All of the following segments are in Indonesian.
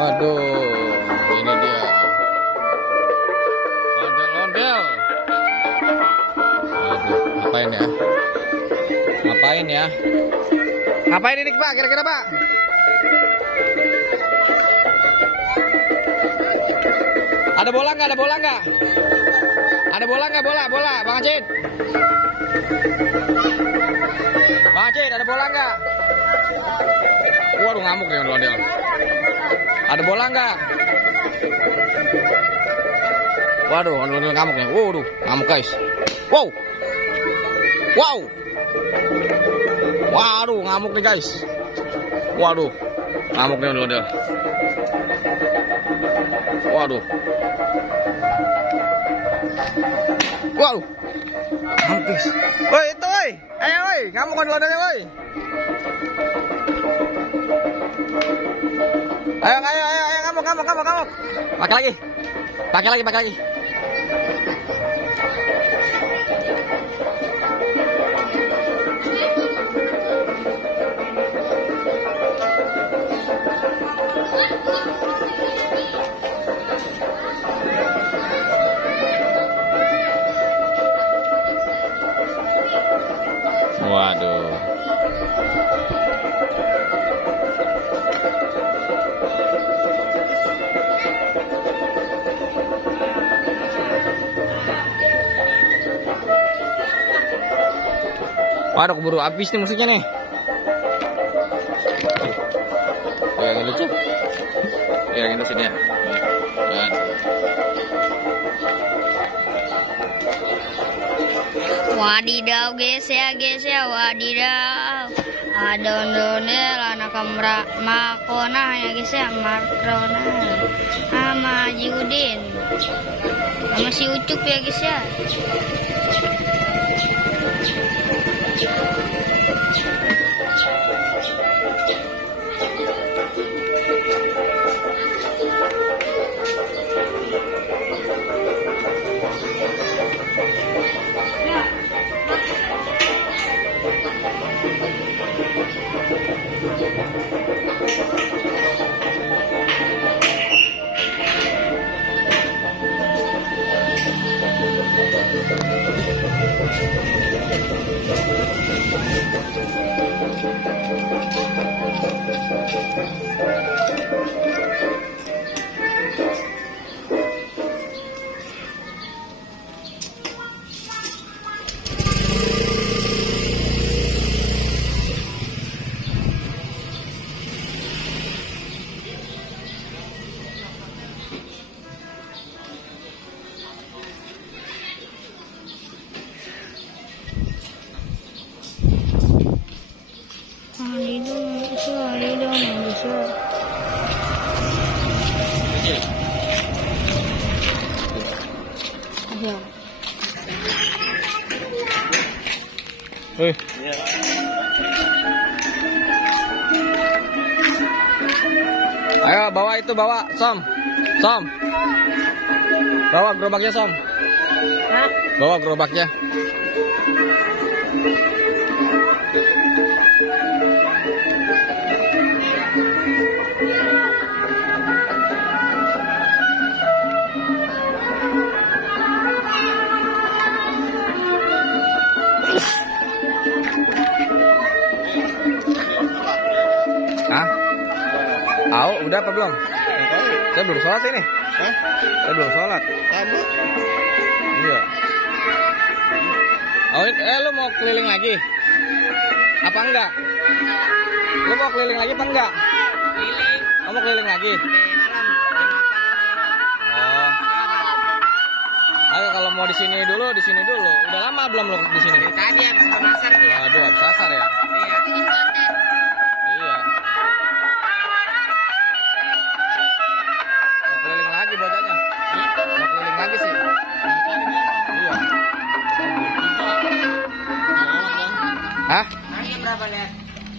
Waduh, ini dia. Ondel-ondel. Waduh, ngapain ya? Ngapain ya? Ngapain ini Pak? Kira-kira Pak? Ada bola nggak? Ada bola nggak? Ada bola nggak? Bola, Bang Acid. Bang Acid, ada bola nggak? Waduh, ngamuk nih ondel-ondel. Ada bola nggak? Waduh, ondel-ondel ngamuk nih. Waduh, ngamuk guys. Wow. Waduh, ngamuk nih guys. Waduh, ngamuk nih ondel-ondel. Waduh. Wow. Ngamuk guys. Woi, itu woi. Ayo woi, ngamuk ondel-ondelnya woi. Ayo, ngamuk. Pakai lagi. Waduh. Waduh, keburu habis nih musiknya nih. Yang lucu. Yang itu sini ya. Dan. Wadidaw guys ya, wadidaw. Ada ondel-ondel anak makona ya guys ya, Markrona sama Judin sama si Ucup ya guys ya. Ayo bawa Som. Bawa gerobaknya Som. Hah? Bawa gerobaknya. Hah? Udah apa belum? Saya belum sholat ini. Hah? Saya belum sholat. Sama. Iya. Lu mau keliling lagi? Apa enggak? Lu mau keliling lagi apa enggak? Keliling. Kamu keliling lagi? Oh. Ayo kalau mau di sini dulu. Udah lama belum lu di sini? Tadi habis pasar dia. Aduh, habis asar ya. Iya. Iya. Mau keliling lagi bocahnya. Mau keliling lagi sih. Iya. Hah? Harga berapa lihat?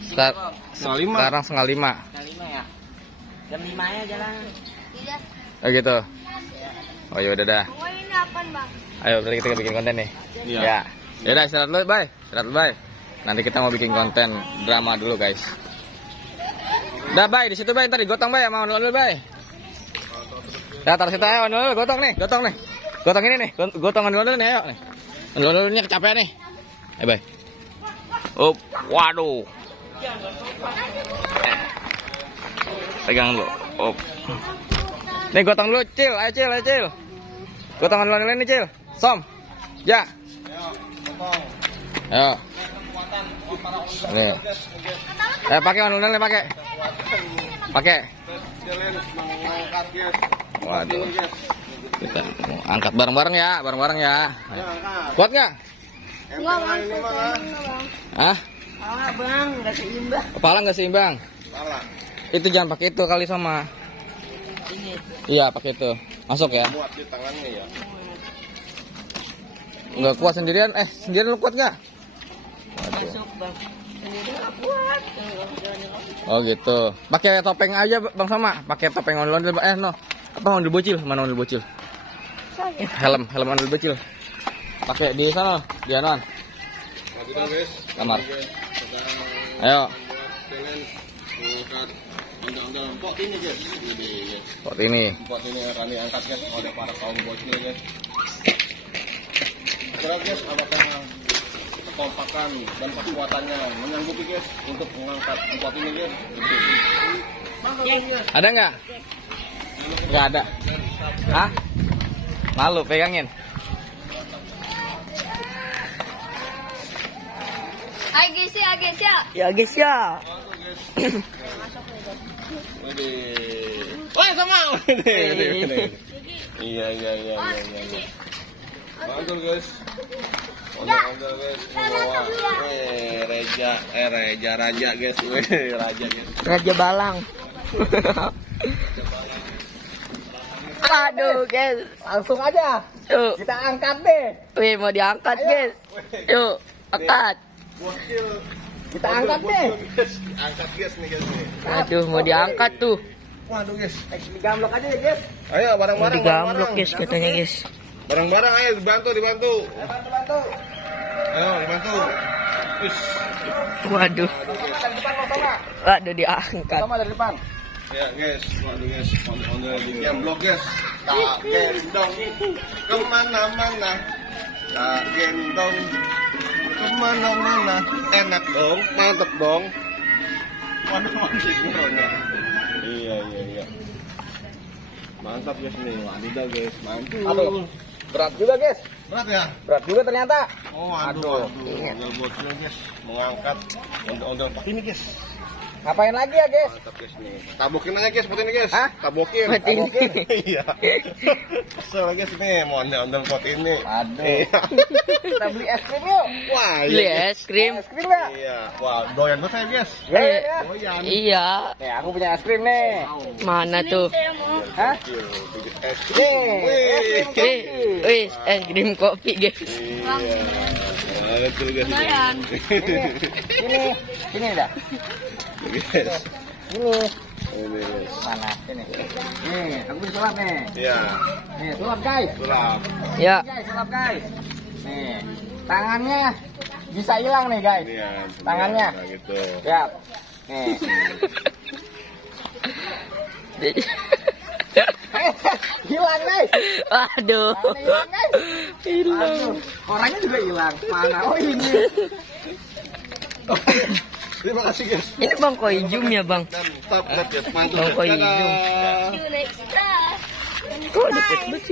Sekarang 4:30. Jam 5 ya. Jam 5 ya jalan. Oh gitu. Oh ya udah dah. Oh ini apaan bang? Ayo berarti kita bikin konten nih. Iya. Ya. Yaudah istirahat dulu, bye. Nanti kita mau bikin konten drama dulu guys. Dah, bay, di situ bay, ntar digotong bay sama ondel-ondel bay. Ya, taruh situ ayo ondel-ondel, gotong nih. Gotong ini nih, gotong ondel-ondel nih, ayo nih. Ondel-ondelnya kecapean nih. Ayo bay. Oh, waduh. Pegang dulu. Oh. Nih gotong dulu, Cil, ayo Cil. Gotong ondel-ondel ini, Cil. Som. Ya. Ayo. Nih. Pakai ondel-ondel pakai. Waduh. Kita angkat bareng-bareng ya. Kuat nggak? Enggak, Bang. Hah? Bang, nggak seimbang. Kepala nggak seimbang. Itu jangan pakai itu kali sama. Ini. Iya, pakai itu. Masuk ya. Muat di tangannya ya. Nggak kuat sendirian. Sendirian lu kuat nggak? Masuk, Bang. Sendiri nggak kuat. Oh gitu. Pakai topeng aja Bang Sama. Pakai topeng ondel-ondel. No. Apa ondel bocil? Mana ondel bocil? Helm ondel bocil. Pakai di sana, di anuan. Kamar. Ayo. Pot ini guys. Pot ini. Pot ini kami angkat guys oleh para kaum bocil guys. Kira guys apakah kekompakan dan kekuatannya menyanggupi guys untuk mengangkat pot ini guys? Ada nggak? Nggak ada. Hah? Malu pegangin. Ayo guys ya. Ya guys ya. Wah sama. Iya. Mantul guys. Ondel guys. Raja guys. Raja guys. Raja Balang. Aduh guys, Langsung aja. yuk. Kita angkat deh. Wih, mau diangkat guys. Yuk, angkat. Bocil. Kita angkat deh. Angkat guys nih guys nih. Aduh, mau diangkat tuh. Waduh guys. Digamblok aja ya guys. Ayo Mau bareng-bareng. digamblok guys katanya guys. Bareng-bareng ayo dibantu. Bantu. Ayo dibantu. Wis. Waduh, Dari depan Bang Sama. waduh diangkat. Sama dari depan. Ya guys, waduh guys, ondel di blok guys. Tak gendong kemana-mana. Tak gendong kemana-mana. Enak dong, mantep dong. Waduh masih gurunya. Iya. Mantap guys nih, wadidaw guys, mantap. Aduh. Berat juga guys. Berat ya? Berat juga ternyata. Oh aduh. Ondel bocil guys, mengangkat ondel pot ini guys. Ngapain lagi ya guys? Mantap guys nih. Tabokin aja guys pot ini guys. Hah? Tabokin. Pot ini. Iya. Kesel guys nih mau ondel pot ini. Aduh. Iya. Kita beli es krim yuk. Wah, Beli iya. es krim. Es krim nggak? Iya. Wah, doyan banget saya guys. Ya. Doyan. Iya, Nih aku punya es krim nih. mana tuh? Hah? Es krim. Nih, es krim kopi. Wih, es krim kopi guys. Iya. Nah, betul guys. Ini dah. Guys. Ini. Ini guys. Mana? Ini. Nih, aku beli sulap nih. Iya. Nih, sulap guys. Sulap. Ya, Guys, sulap guys. Nih, tangannya bisa hilang nih guys. Ini ya. Tangannya. Nah, gitu. Siap. Nih. Hilang guys. aduh, Tangannya hilang guys. hilang. Aduh, orangnya juga hilang. Mana? Oh ini. Terima kasih guys. Ini Bang Koijum ya Bang? Dan tablet ya, mantap. Bang Koijum. Dadah. Kok deket banget sih?